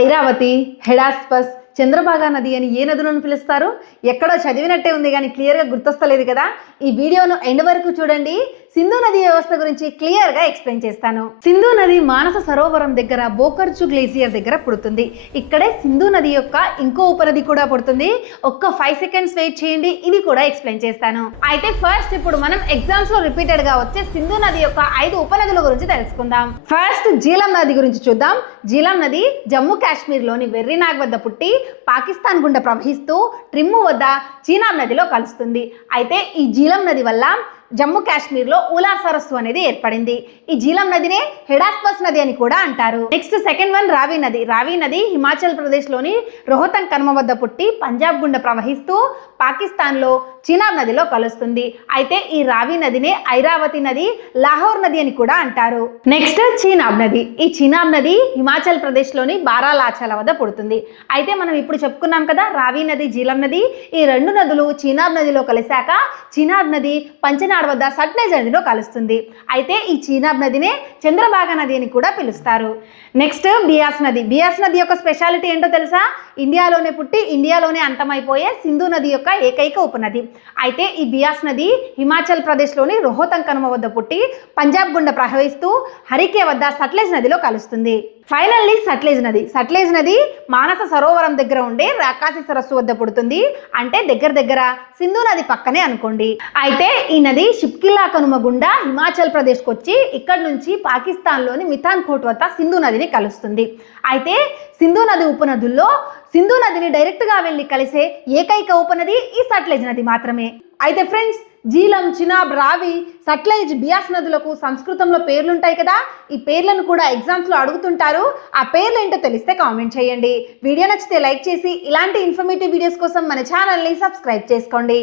ఐరావతి, హెడాస్పస్, చంద్రభాగా నది అని ఏ నదులను పిలుస్తారు? ఎక్కడో చదివినట్టే ఉంది కానీ క్లియర్గా గుర్తొస్తలేదు కదా. ఈ వీడియోను ఎండ్ వరకు చూడండి. సింధు నది వ్యవస్థ గురించి క్లియర్గా ఎక్స్ప్లెయిన్ చేస్తాను. సింధు నది మానస సరోవరం దగ్గర బోకర్చు గ్లేసియర్ దగ్గర పుడుతుంది. ఇక్కడే సింధు నది యొక్క ఇంకో ఉపనది కూడా పుడుతుంది. ఒక్క 5 సెకండ్స్ వెయిట్ చేయండి, ఇది కూడా ఎక్స్ప్లెయిన్ చేస్తాను. అయితే ఫస్ట్ ఇప్పుడు మనం ఎగ్జామ్స్ లో రిపీటెడ్ గా వచ్చే సింధు నది యొక్క 5 ఉపనదుల గురించి తెలుసుకుందాం. ఫస్ట్ జీలం నది గురించి చూద్దాం. జీలం నది జమ్మూ కాశ్మీర్ లోని వెర్రినాగ్ వద్ద పుట్టి పాకిస్తాన్ గుండా ప్రవహిస్తూ ట్రిమ్ము వద్ద చీనాబ్ నదిలో కలుస్తుంది. అయితే ఈ జీలం నది వల్ల జమ్మూ కాశ్మీర్లో ఉలార్ సరస్సు అనేది ఏర్పడింది. ఈ జీలం నదినే హెడాస్పస్ నది అని కూడా అంటారు. నెక్స్ట్ సెకండ్ వన్ రావి నది. రావి నది హిమాచల్ ప్రదేశ్లోని రోహతంగ్ కనుమ వద్ద పుట్టి పంజాబ్ గుండా ప్రవహిస్తూ పాకిస్తాన్లో చీనాబ్ నదిలో కలుస్తుంది. అయితే ఈ రావి నదినే ఐరావతి నది, లాహోర్ నది అని కూడా అంటారు. నెక్స్ట్ చీనాబ్ నది. ఈ చీనాబ్ నది హిమాచల్ ప్రదేశ్లోని బారాలాచాల వద్ద పుడుతుంది. అయితే మనం ఇప్పుడు చెప్పుకున్నాం కదా రావి నది, జీలం నది, ఈ రెండు నదులు చీనాబ్ నదిలో కలిశాక చీనాబ్ నది పంచనాడ్ వద్ద సట్లెజ్ నదిలో కలుస్తుంది. అయితే ఈ చీనాబ్ నదినే చంద్రభాగా నది అని కూడా పిలుస్తారు. నెక్స్ట్ బియాస్ నది. బియాస్ నది యొక్క స్పెషాలిటీ ఏంటో తెలుసా? ఇండియాలోనే పుట్టి ఇండియాలోనే అంతమైపోయే సింధు నది యొక్క ఏకైక ఉపనది. అయితే ఈ బియాస్ నది హిమాచల్ ప్రదేశ్లోని రోహతంగ్ కనుమ వద్ద పుట్టి పంజాబ్ గుండా ప్రవహిస్తూ హరికే వద్ద సట్లెజ్ నదిలో కలుస్తుంది. ఫైనల్లీ సట్లెజ్ నది. సట్లెజ్ నది మానస సరోవరం దగ్గర ఉండే రాకాసి సరస్సు వద్ద పుడుతుంది. అంటే దగ్గర సింధు నది పక్కనే అనుకోండి. అయితే ఈ నది షిప్కిల్లా కనుమ గుండా హిమాచల్ ప్రదేశ్కి వచ్చి ఇక్కడ నుంచి పాకిస్తాన్లోని మిథాన్ కోట్ వద్ద సింధు నదిని కలుస్తుంది. అయితే సింధు నది ఉపనదుల్లో సింధు నదిని డైరెక్ట్గా వెళ్ళి కలిసే ఏకైక ఉపనది ఈ సట్లెజ్ నది మాత్రమే. అయితే ఫ్రెండ్స్, జీలం, చినాబ్, రావి, సట్లెజ్, బియాస్ నదులకు సంస్కృతంలో పేర్లుంటాయి కదా. ఈ పేర్లను కూడా ఎగ్జామ్స్లో అడుగుతుంటారు. ఆ పేర్లు ఏంటో తెలిస్తే కామెంట్ చేయండి. వీడియో నచ్చితే లైక్ చేసి ఇలాంటి ఇన్ఫర్మేటివ్ వీడియోస్ కోసం మన ఛానల్ని సబ్స్క్రైబ్ చేసుకోండి.